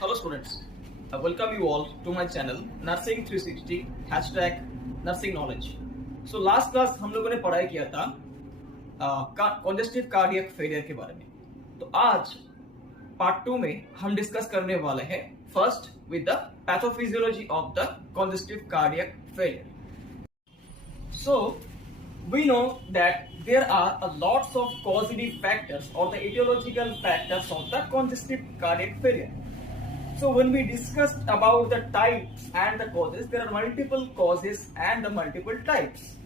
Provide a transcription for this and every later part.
Hello students, I welcome you all to my channel Nursing 360 hashtag Nursing Knowledge. So last class हम लोगों ने पढ़ाई किया था congestive cardiac failure के बारे में. तो आज पार्ट 2 में हम डिस्कस करने वाले हैं first with the pathophysiology of the congestive cardiac failure. So we know that there are a lots of causative factors or the etiological factors of the congestive cardiac failure. So when we discussed about the types and the causes, there are multiple causes and the multiple types.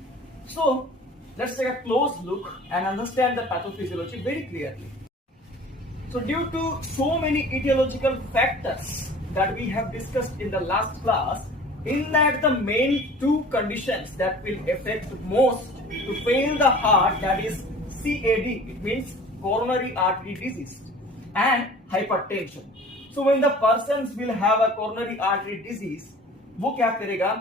So let's take a close look and understand the pathophysiology very clearly. So due to so many etiological factors that we have discussed in the last class, in that the main two conditions that will affect most to fail the heart, that is CAD, it means coronary artery disease, and hypertension. So when the persons will have a coronary artery disease, वो क्या करेगा,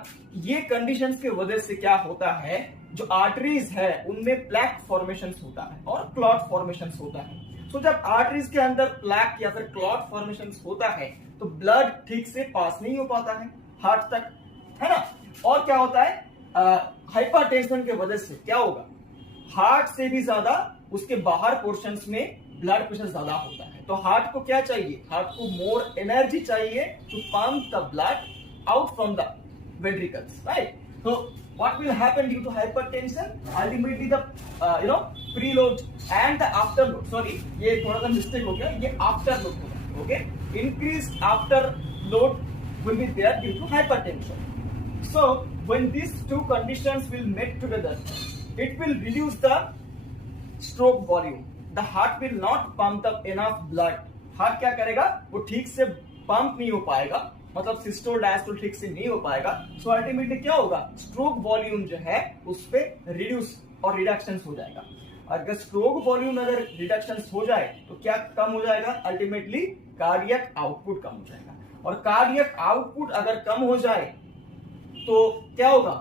ये conditions के वजह से क्या होता है, जो आर्टरीज है उनमें प्लैक फॉर्मेशंस होता है और क्लॉट फॉर्मेशंस होता है. सो जब आर्टरीज के अंदर प्लैक या फिर क्लॉट फॉर्मेशंस होता है तो ब्लड ठीक से पास नहीं हो पाता है हार्ट तक, है ना. और क्या होता है, हाइपरटेंशन के वजह से क्या होगा, हार्ट से भी ज्यादा उसके बाहर पोर्शंस में ब्लड प्रेशर ज्यादा होता है. तो हार्ट को क्या चाहिए, हार्ट को मोर एनर्जी चाहिए to pump the blood out from the ventricles, right. तो what will happen due to hypertension, ultimately the preload and the afterload, sorry ये थोड़ा सा मिस्टेक हो गया, ये afterload होगा, okay, increased afterload will be there due to hypertension. So when these two conditions will meet together, it will reduce the stroke volume. The heart will not pump up enough blood. Heart क्या करेगा, वो ठीक से pump नहीं हो पाएगा, मतलब systole diastole ठीक से नहीं हो पाएगा. सो अल्टीमेटली क्या होगा, स्ट्रोक वॉल्यूम जो है उस पे रिड्यूस और रिडक्शन हो जाएगा. अगर स्ट्रोक वॉल्यूम अगर रिडक्शन हो जाए तो क्या कम हो जाएगा, अल्टीमेटली कार्डियक आउटपुट कम हो जाएगा. और कार्डियक आउटपुट अगर कम हो जाए तो क्या होगा,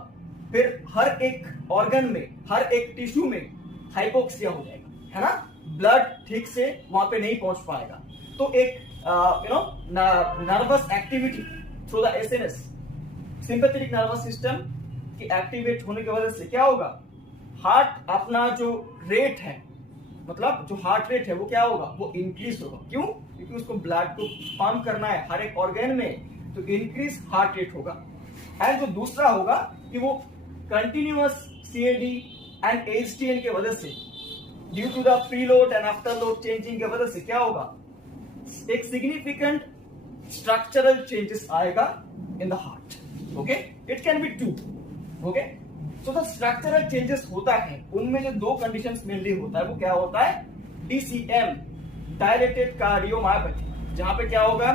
फिर हर एक ऑर्गन में, हर एक टिश्यू में हाइपोक्सिया हो जाएगा, है ना. ब्लड ठीक से वहां पे नहीं पहुंच पाएगा. तो एक nervous activity through the SNS, sympathetic nervous system की एक्टिवेट होने की वजह से क्या होगा, हार्ट अपना जो रेट है, मतलब जो हार्ट रेट है वो क्या होगा, वो इंक्रीज होगा. क्यों, क्योंकि उसको ब्लड को पंप करना है हर एक ऑर्गन में, तो इंक्रीज हार्ट रेट होगा. एंड जो दूसरा होगा कि वो कंटिन्यूअस सीएडी एंड एचटीएन के वजह से, due to the preload and afterload changing के वजह से क्या होगा, एक सिग्निफिकेंट स्ट्रक्चरल चेंजेस आएगा in the heart. Okay, it can be too. Okay, so the structural changes होता है, उनमें जो दो कंडीशंस मेनली होता है वो क्या होता है, डीसीएम, डायलेटेड कार्डियोमायोपैथी, जहां पे क्या होगा,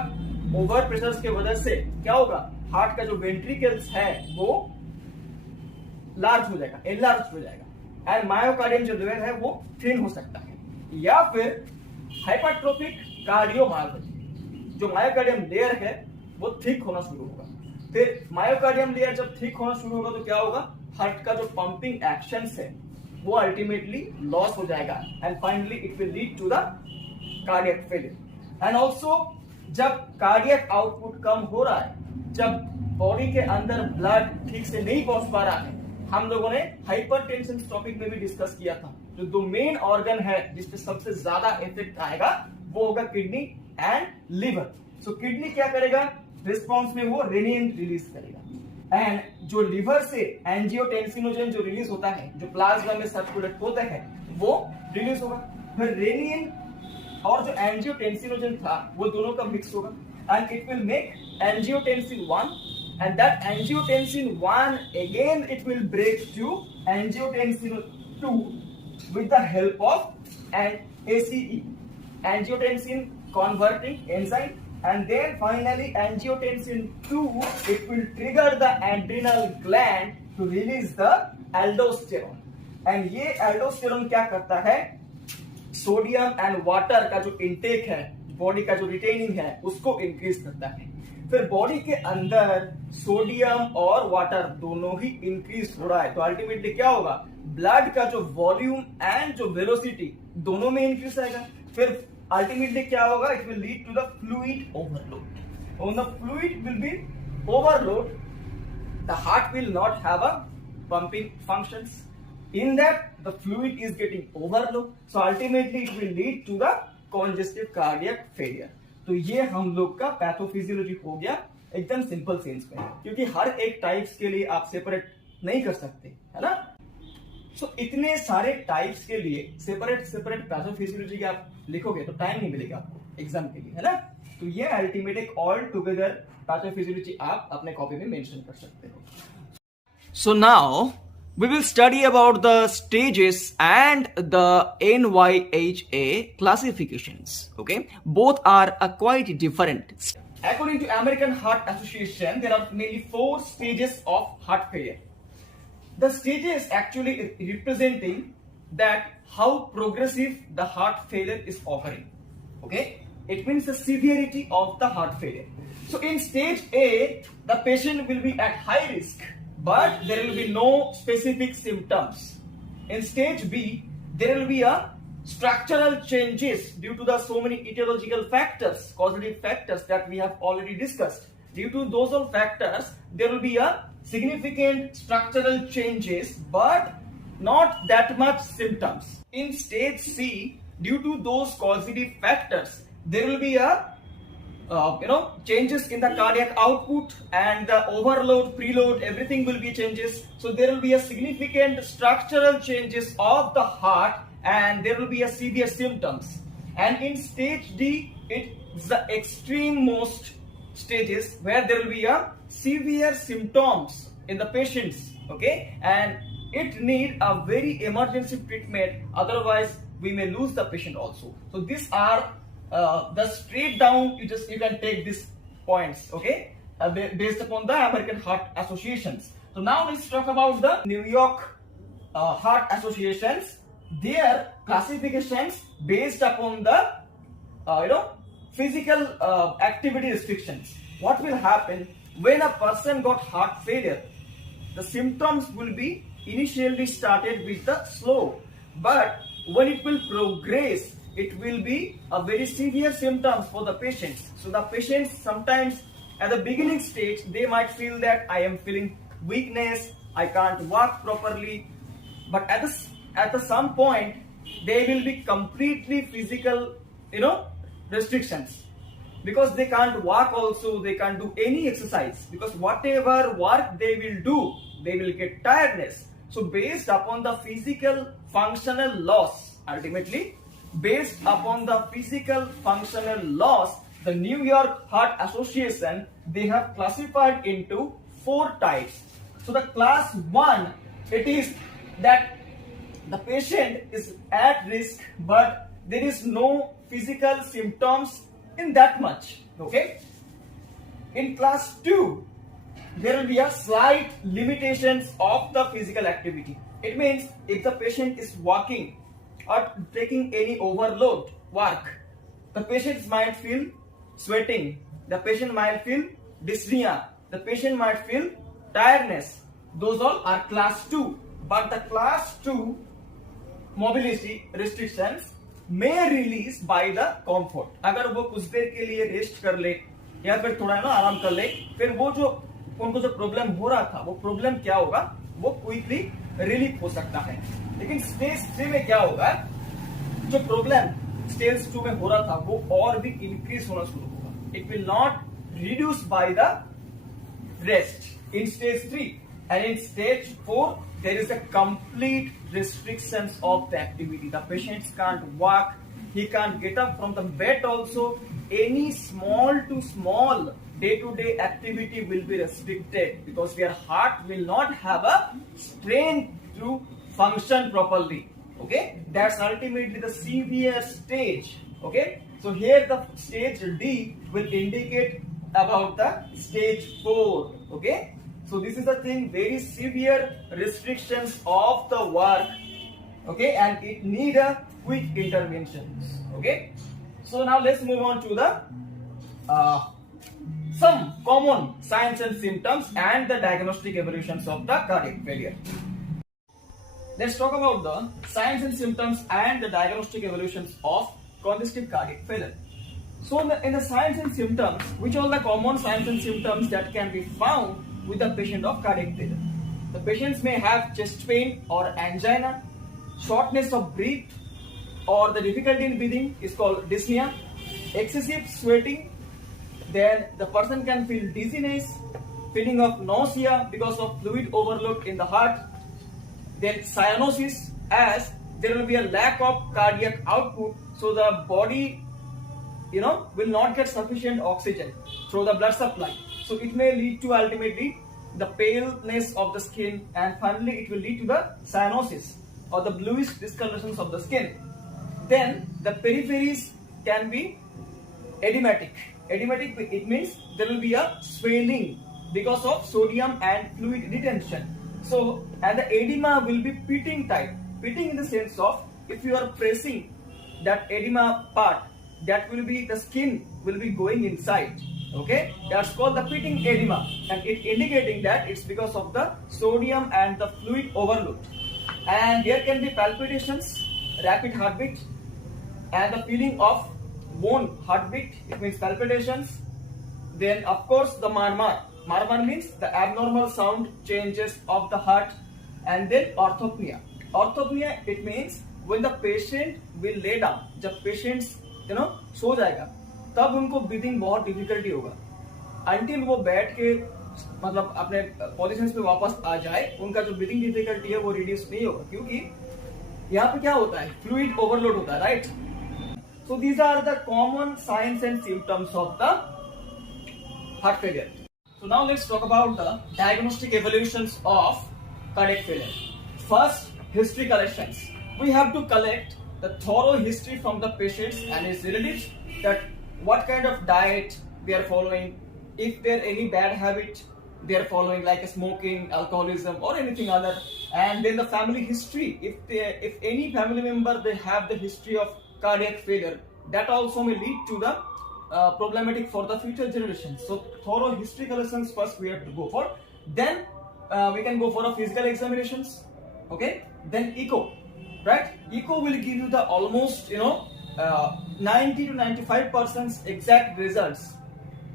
ओवर प्रेशर के वजह से क्या होगा, हार्ट का जो वेंट्रिकल्स है वो लार्ज हो जाएगा, एनलार्ज हो जाएगा, एंड मायोकार्डियम जो लेयर है वो थिन हो सकता है. या फिर हाइपरट्रोफिक कार्डियोमायोपैथी, जो मायोकार्डियम लेयर है वो थिक होना शुरू होगा. फिर मायोकार्डियम लेयर जब थिक होना शुरू होगा तो क्या होगा, हार्ट का जो पंपिंग एक्शंस है वो अल्टीमेटली लॉस हो जाएगा, and finally it will lead to the cardiac failure. And also जब कार्डियक आउटपुट कम हो रहा है, जब बॉडी के अंदर ब्लड ठीक से नहीं पहुंच पा रहा है, हम लोगों ने हाइपरटेंशन टॉपिक में भी डिस्कस किया था, जो दो मेन ऑर्गन है जिसपे सबसे ज्यादा इफेक्ट आएगा वो होगा kidney and liver. So kidney क्या करेगा, रिस्पॉन्स में वो रेनिन रिलीज करेगा, एंड जो लिवर से एंजियोटेंसिनोजन जो रिलीज होता है, जो प्लाज्मा में सर्कुलेट होता है, वो रिलीज होगा. फिर रेनिन और जो एंजियोटेंसिनोजन था वो दोनों का मिक्स होगा, and it will make angiotensin 1, and that angiotensin 1 again it will break to angiotensin 2 with the help of an ACE, angiotensin converting enzyme, and then finally angiotensin 2 it will trigger the adrenal gland to release the aldosterone. and ये aldosterone क्या करता है, sodium and water का जो intake है, body का जो retaining है उसको इंक्रीज करता है. फिर बॉडी के अंदर सोडियम और वाटर दोनों ही इंक्रीज हो रहा है, तो अल्टीमेटली क्या होगा, ब्लड का जो वॉल्यूम एंड जो वेलोसिटी दोनों में इंक्रीज आएगा. फिर ultimately क्या होगा? It will lead to the fluid overload. When the fluid will be overload, the heart will not have a pumping functions. In that, the fluid is getting overload, so ultimately it will lead to the congestive cardiac failure. तो ये हम लोग का pathophysiology हो गया एकदम simple sense में, क्योंकि हर एक टाइप्स के लिए आप सेपरेट नहीं कर सकते, है ना? सो इतने सारे टाइप्स के लिए सेपरेट पैथोफिजियोलॉजी के आप लिखोगे तो टाइम नहीं मिलेगा आपको एग्जाम के लिए, है ना? तो ये अल्टीमेट एक ऑल टुगेदर पैथोफिजियोलॉजी आप अपने कॉपी में मेंशन कर सकते हो. So now we will study about the stages and the NYHA classifications. Okay, both are quite different. According to American Heart Association, there are mainly 4 stages of heart failure. The stages actually representing that how progressive the heart failure is occurring. Okay, it means the severity of the heart failure. So in stage A, the patient will be at high risk, but there will be no specific symptoms. In stage B, there will be a structural changes due to the so many etiological factors, causative factors that we have already discussed. Due to those all factors, there will be a significant structural changes, but not that much symptoms. In stage C, due to those causative factors, there will be a changes in the cardiac output and the overload, preload, everything will be changes. So there will be a significant structural changes of the heart and there will be a severe symptoms. And in stage D, it's the extreme most stages where there will be a severe symptoms in the patients. Okay, and it need a very emergency treatment, otherwise we may lose the patient also. So these are the straight down, you can take these points, okay, based upon the American Heart Associations. So now let's talk about the New York Heart Associations, their classifications based upon the physical activity restrictions. What will happen when a person got heart failure? The symptoms will be initially started with the slow, but when it will progress, it will be a very severe symptoms for the patients. So the patients sometimes at the beginning stage, they might feel that I am feeling weakness, I can't walk properly, but at some point they will be completely physical restrictions, because they can't walk also, they can't do any exercise, because whatever work they will do, they will get tiredness. So based upon the physical functional loss, ultimately based upon the physical functional loss, the New York Heart Association, they have classified into 4 types. So the class 1, it is that the patient is at risk, but there is no physical symptoms in that much. Okay. In class 2, there will be a slight limitations of the physical activity. It means if the patient is walking or taking any overload work, the patient might feel sweating, the patient might feel dyspnea, the patient might feel tiredness. Those all are class 2. But the class 2 mobility restrictions may release by the comfort. अगर वो कुछ देर के लिए rest कर ले या फिर थोड़ा आराम कर ले, फिर वो जो उनको जो प्रॉब्लम हो रहा था, वो प्रॉब्लम क्या होगा, वो क्विकली रिलीफ हो सकता है. लेकिन स्टेज 3 में क्या होगा, जो प्रॉब्लम स्टेज 2 में हो रहा था वो और भी इंक्रीज होना शुरू होगा. It will not reduce by the rest in stage 3. and in stage 4 there is a complete restrictions of the activity. The patient can't walk, he can't get up from the bed also. Any small to small day-to-day activity will be restricted because their heart will not have a strength to function properly. Okay, that's ultimately the severe stage. Okay, so here the stage D will indicate about the stage 4. Okay, so this is the thing, very severe restrictions of the work. Okay, and it need a quick interventions. Okay, so now let's move on to the some common signs and symptoms and the diagnostic evolutions of the cardiac failure. Let's talk about the signs and symptoms and the diagnostic evolutions of congestive cardiac failure. So in the signs and symptoms, which are the common signs and symptoms that can be found with the patient of cardiac failure? The patients may have chest pain or angina, shortness of breath, or the difficulty in breathing is called dyspnea, excessive sweating, then the person can feel dizziness, feeling of nausea because of fluid overload in the heart, then cyanosis, as there will be a lack of cardiac output, so the body will not get sufficient oxygen through the blood supply. So it may lead to ultimately the paleness of the skin, and finally it will lead to the cyanosis or the bluish discolorations of the skin. Then the peripheries can be edematic. Edematic, it means there will be a swelling because of sodium and fluid retention. So, and the edema will be pitting type. Pitting in the sense of, if you are pressing that edema part, that will be, the skin will be going inside. Okay, that's called the pitting edema, and it indicating that it's because of the sodium and the fluid overload. And there can be palpitations, rapid heartbeat, and the feeling of bone heartbeat, it means palpitations. Then of course the murmur. Murmur means the abnormal sound changes of the heart. And then orthopnea. Orthopnea, it means when the patient will lay down, जब patients सो जाएगा, तब उनको breathing बहुत difficulty होगा. Until वो बैठ के मतलब अपने positions पे वापस आ जाए, उनका जो breathing difficulty है वो reduce नहीं होगा, क्योंकि यहाँ पे क्या होता है, fluid overload होता है, right? So these are the common signs and symptoms of the heart failure. So now let's talk about the diagnostic evaluations of cardiac failure. First, history collections. We have to collect the thorough history from the patients and his relatives, that what kind of diet they are following, if there are any bad habit they are following, like smoking, alcoholism, or anything other, and then the family history. If any family member they have the history of cardiac failure, that also may lead to the problematic for the future generations. So thorough history collections first we have to go for. Then we can go for a physical examinations. Okay. Then echo, right? Echo will give you the almost 90 to 95% exact results,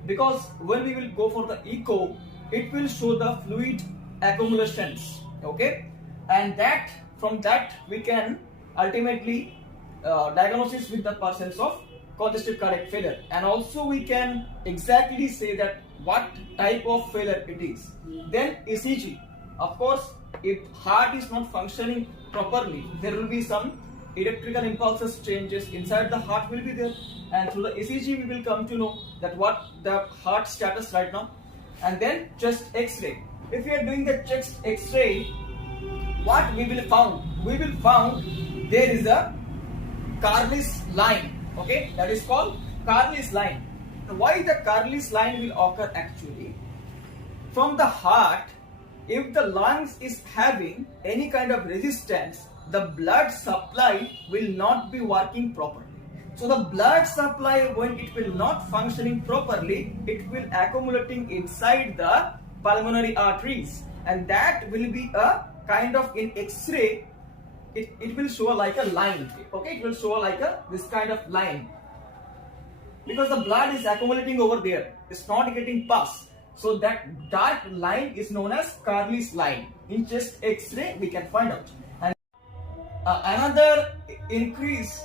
because when we will go for the echo, it will show the fluid accumulations. Okay, and that from that we can ultimately diagnosis with the persons of congestive cardiac failure, and also we can exactly say that what type of failure it is. Then ECG, of course, if heart is not functioning properly, there will be some electrical impulses changes inside the heart will be there, and through the ECG we will come to know that what the heart status right now. And then chest X-ray. If we are doing the chest X-ray, what we will found? We will found there is a Carlis line. Okay, that is called Carlis line. Why the Carlis line will occur actually? From the heart, if the lungs is having any kind of resistance, the blood supply will not be working properly. So the blood supply, when it will not functioning properly, it will accumulating inside the pulmonary arteries, and that will be a kind of, in X-ray, it will show like a line. Okay, it will show like this kind of line, because the blood is accumulating over there, it's not getting passed. So that dark line is known as Carlis line. In chest X-ray we can find out. And another increase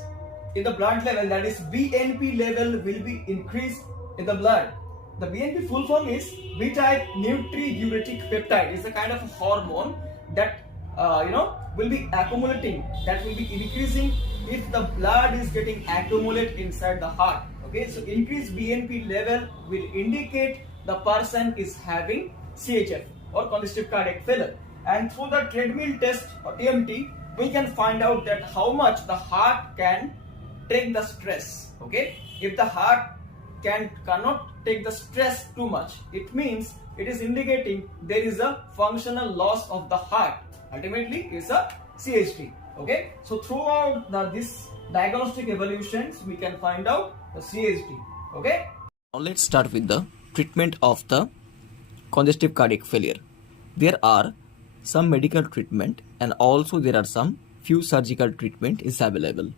in the blood level, that is BNP level, will be increased in the blood. The BNP full form is B-type natriuretic peptide. It's a kind of a hormone that will be accumulating, that will be increasing if the blood is getting accumulated inside the heart. Okay, so increased BNP level will indicate the person is having CHF or congestive cardiac failure. And through the treadmill test or TMT, we can find out that how much the heart can take the stress. Okay, if the heart cannot take the stress too much, it means it is indicating there is a functional loss of the heart. Ultimately, it's a CHD. Okay, so throughout this diagnostic evaluations, we can find out the CHD. Okay, now let's start with the treatment of the congestive cardiac failure. There are some medical treatment, and also there are some few surgical treatment is available.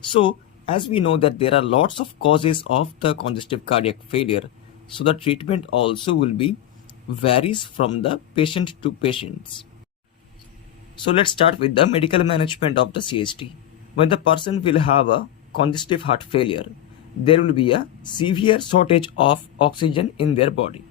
So As we know that there are lots of causes of the congestive cardiac failure, so the treatment also will be varies from the patient to patients. So let's start with the medical management of the CHT. When the person will have a congestive heart failure, there will be a severe shortage of oxygen in their body,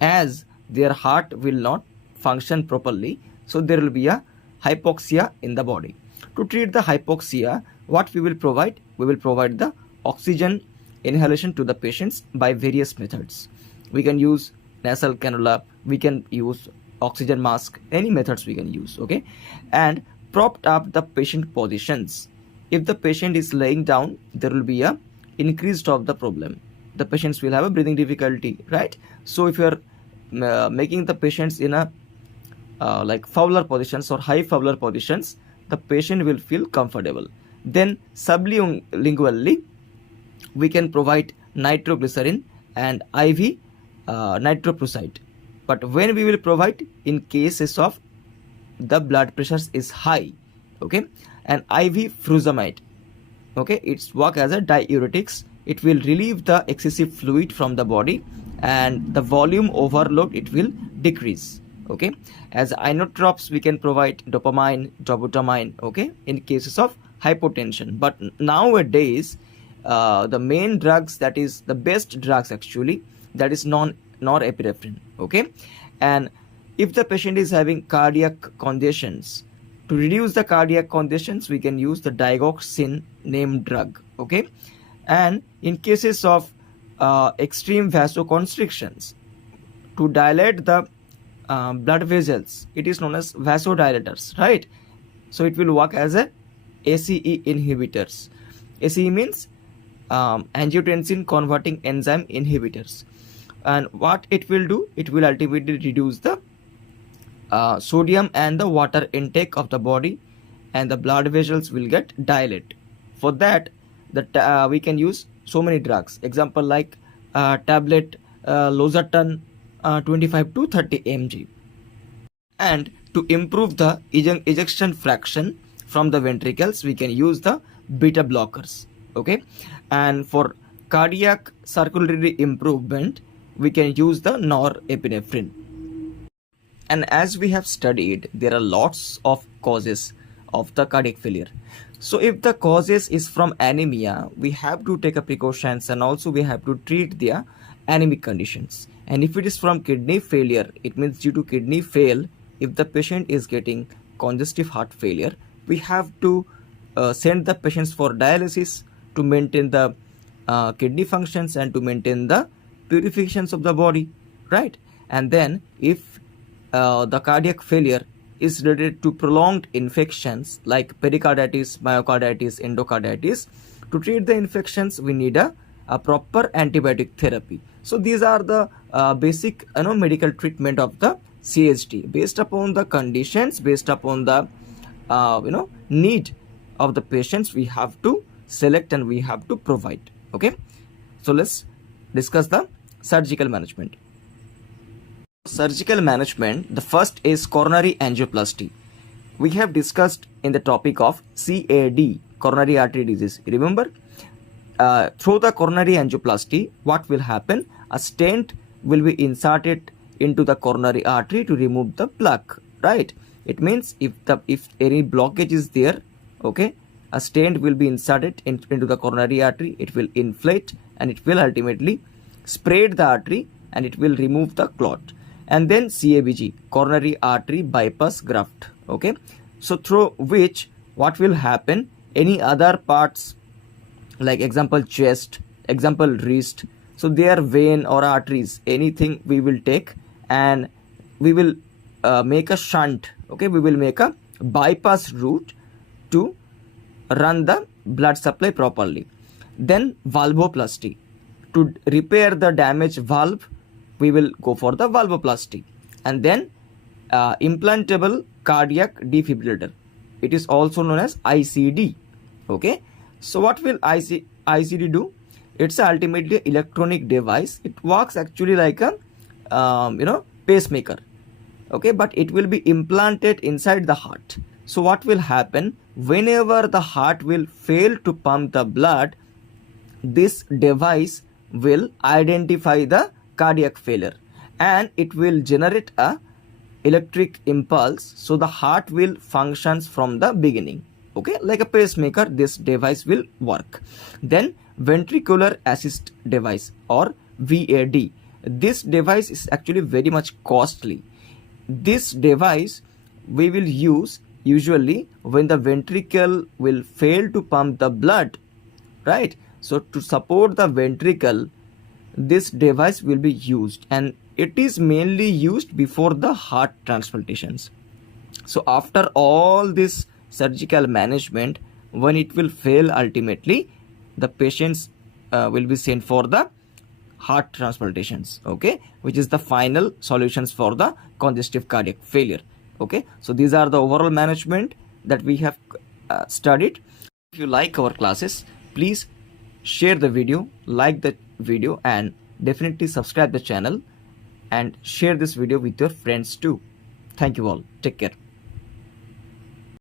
as their heart will not function properly, so there will be a hypoxia in the body. To treat the hypoxia, what we will provide? We will provide the oxygen inhalation to the patients by various methods. We can use nasal cannula, we can use oxygen mask, any methods we can use, okay? And propped up the patient positions. If the patient is laying down, there will be a increased of the problem. The patients will have a breathing difficulty, right? So if you are making the patients in a like Fowler positions or high Fowler positions, the patient will feel comfortable. Then sublingually, we can provide nitroglycerin and IV nitroprusside. But when we will provide in cases of the blood pressures is high, okay, and IV furosemide, okay, it's work as a diuretics. It will relieve the excessive fluid from the body and the volume overload it will decrease, okay. As inotropes, we can provide dopamine, dobutamine, okay, in cases of hypotension. But nowadays the main drugs, that is the best drugs actually, that is norepinephrine, okay. And if the patient is having cardiac congestions, to reduce the cardiac congestions, we can use the digoxin named drug, okay. And in cases of extreme vasoconstrictions, to dilate the blood vessels, it is known as vasodilators, right? So it will work as a ACE inhibitors. ACE means angiotensin converting enzyme inhibitors. And what it will do, it will ultimately reduce the sodium and the water intake of the body, and the blood vessels will get dilated. For that, we can use so many drugs. Example like tablet losartan 25 to 30 mg. And to improve the ejection fraction from the ventricles, we can use the beta blockers, okay. And for cardiac circulatory improvement, we can use the norepinephrine. And as we have studied, there are lots of causes of the cardiac failure. So if the causes is from anemia, we have to take a precautions, and also we have to treat their anemic conditions. And if it is from kidney failure, it means due to kidney fail, if the patient is getting congestive heart failure, we have to send the patients for dialysis to maintain the kidney functions and to maintain the purifications of the body, right? And then if the cardiac failure is related to prolonged infections like pericarditis, myocarditis, endocarditis, to treat the infections, we need a proper antibiotic therapy. So these are the basic medical treatment of the CHT based upon the conditions, based upon the need of the patients. We have to select and we have to provide, okay. So let's discuss the surgical management. Surgical management, the first is coronary angioplasty. We have discussed in the topic of CAD, coronary artery disease. Remember, through the coronary angioplasty, what will happen? A stent will be inserted into the coronary artery to remove the plaque, right? It means if any blockage is there, okay, a stent will be inserted into the coronary artery. It will inflate and it will ultimately spread the artery and it will remove the clot. And then CABG, coronary artery bypass graft, okay. So through which what will happen, any other parts like example chest, example wrist, so their vein or arteries, anything we will take and we will make a shunt, okay, we will make a bypass route to run the blood supply properly. Then valvoplasty, to repair the damaged valve, we will go for the valvoplasty. And then implantable cardiac defibrillator, it is also known as ICD, okay. So what will ICD do? It's ultimately an electronic device. It works actually like a pacemaker, okay, but it will be implanted inside the heart. So what will happen whenever the heart will fail to pump the blood, this device will identify the cardiac failure and it will generate a electric impulse, so the heart will functions from the beginning. Okay, like a pacemaker, this device will work. Then ventricular assist device or VAD, this device is actually very much costly. This device we will use usually when the ventricle will fail to pump the blood, right? So to support the ventricle, this device will be used, and it is mainly used before the heart transplantations. So after all this surgical management, when it will fail, ultimately the patients will be sent for the heart transplantations, okay, which is the final solutions for the congestive cardiac failure. Okay, so these are the overall management that we have studied. If you like our classes, please share the video, like the video, and definitely subscribe the channel and share this video with your friends too. Thank you all. Take care.